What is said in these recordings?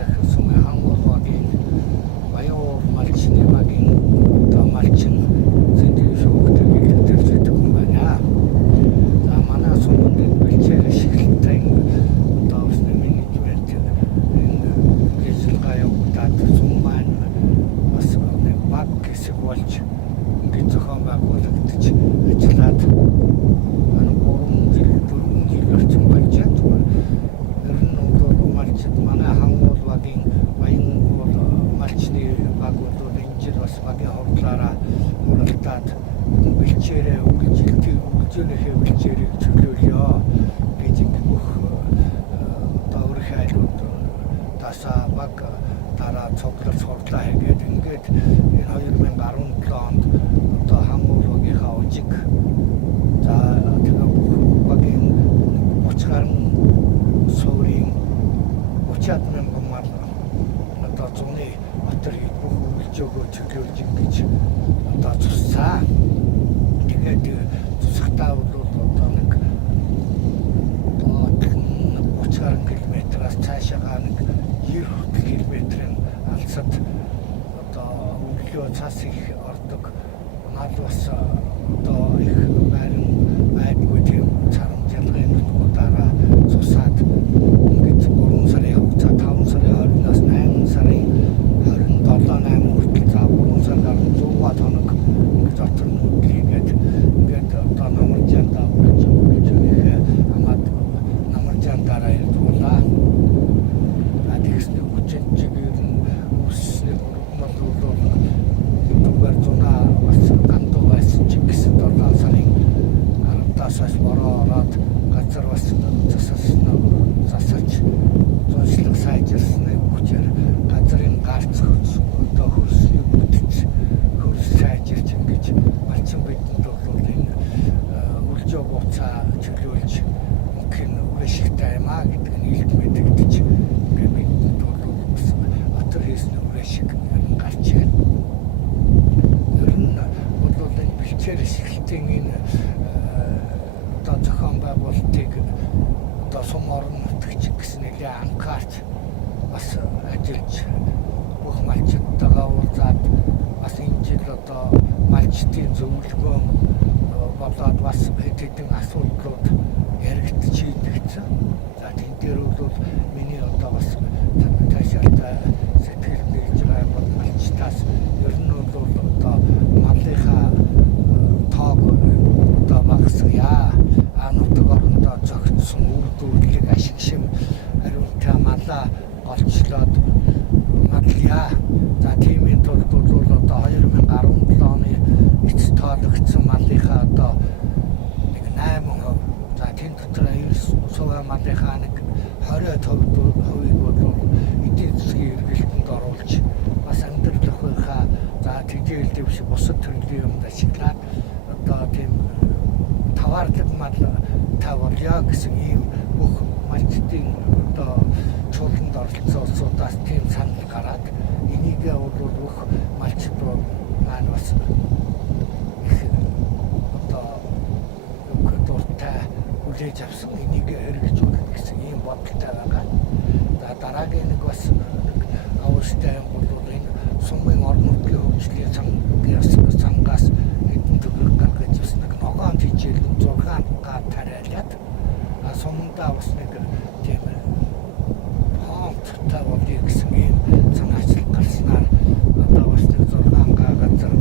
захирсан хангуулгын баян малчны багийн одоо малчин зэндийн шүүхтэй гэлдэж байдаг юм байна. За манай сумын бэлчээр шиглэлтэй одоо усны менежмент энэ гизэлгай удаад сум маань бас нэг баг хэсэг болж ингээд зохион байгуулагдаж ажиллаад 3 жил орчим болж байна. Ер нь одоо малчид манай хангуул багийн баян малчны багуудад энэ жил бас багийн хурдлаараа уралдаад бэлчээрээ үйлчлэхээ бэлчээрийг чөлөөлё гэж бүх одоо өөрийнхөө айлууд тасаа баг дараа цуглаж хурдлаа хийгээд ингээд энэ 2017 онд одоо хангуул багийнхаа ужиг за тэгээ бүх багийн 30 гаруй суурийн 30 мянган мал одоо зуны отор бүх үйлчөөгөө чөлөөлж ингэж одоо цуцсан. Тэгээд цусгатаа бол одоо нэг 30 гаруй километраас цаашаа нэг 90 километрийн алсад одоо өглөө цас их ордог мал бас одоо их байдгүй тийм царам жалгын нутгуудаараа цусаад ингээд 3 сарын хугацаа 5 сарын 20-наас 8 сарын 27-8 хүртэл за 3 сар гаруй 100 тоног ингээд дотор нүдлийгээд ингээд одоо намаржаандаа үржүүлэх хамаад намаржаандаараа явуулаа. Тэгснэ хүчинчгээр үсний модулоор дүүгээр зунаа бас гандуу байсан ч гэсэн 7 сарын 10-аас бороод газар бас засаж зуршлаг сайжирсны хүчээр газрын гарц одоо хөрсний бүтц хөрс сайжирч ингэж малчин бидэнд бол энэ үржөө буцаа чөлөөлж мөнгөний уушигтай маа гэдэг нь илт мэдэгдэж ингээд бидэнд бол бас отор хийсний уушиг гарч байна. Ер нь бол энэ бэлчээр шиглэлтийн энэ одоо зохион байгуулалтыг одоо сум орон нутагч гэсэн нэлээ анхаарч бас ажиллаж бүх малчдтайгаа уулзаад бас энэ жил одоо малчдын зөвлөгөө болоод бас хэд хэдэн асуудлууд яригдж шийдэгдсэн. За тэн дээр бол миний одоо бас таашаалтай сэтгэл нэгж байгаа малчтаас ер нь бол одоо малынхаа тоог одоо багасгая. Нутаг орондоо зохицсон үйлдвэрлэлийг ашигшим хариуцлага малаа олчлоод мадлаа. За тиймийн тулд бол одоо 2017 оны эцэст тоологдсон малынхаа одоо нэг 8%. За тэн дотор 90% малынхаа нэг 20% бол эдийн засгийн эргэлтэнд оруулж бас амьдрал өхийнхаа за тэжээл дэвш бусад төрлийн юмд ашиглаад одоо тийм таваарлаг мал таварья гэсэн ийм бүх малчдын одоо чуулганд оролцсон улсуудаас тийм санал гараад энийгээ бол бүх малчд маань бас одоо дуртай хүлээж авсан энийг хэрэгжүүлэх гэсэн ийм бодолтой байгаа. За дараагийн нэг бас авууштай юм бол энэ сумын орон нутгийн хөгжлийн сангаас эдэн төгрөг гаргаж бас нэг ногоон хичээл 6 га тариалаад сумдаа бас нэг тийм фонттай болъё гэсэн ийм санаачлал гарснаар одоо бас нэг 6 га газар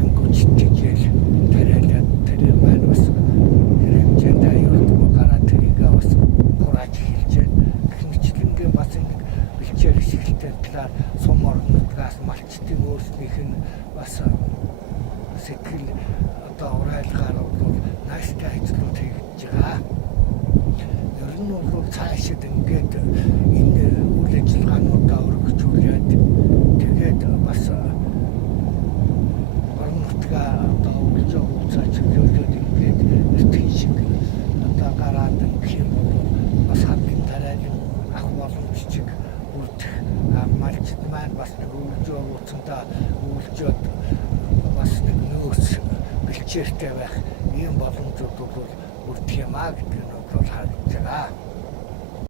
юм гүчтэйгэл тариалаад тэр маань бас хэмжээнд аюулгүй гараад тэрийг бас хурааж хэлж гэнэчлэнгээ бас нэг бэлчээр шиглэлтэй талаар сум орон нутгаас малчдын өөрснийх нь бас сэтгэл одоо урайлгаар бол нааштай ажлууд хийж байгаа. Ер нь бол цаашид ингээд энэ үйл ажиллагаануудаа өргөжүүлээд тэгээд бас орон нутгаа одоо үйлчээ хугацаа чөлөөлөд ингээд эртхэн шиг одоо гараад гэх юм бол бас хамгийн тариалан ах боломжчиг үлдэх малчд маань бас нэг үйлчээ хугацаанд үйлчээд бас нэг нөөц бэлчээртэй байх ийм боломжууд бол үлдэх юм аа гэдэг нь бол харагдаж байгаа.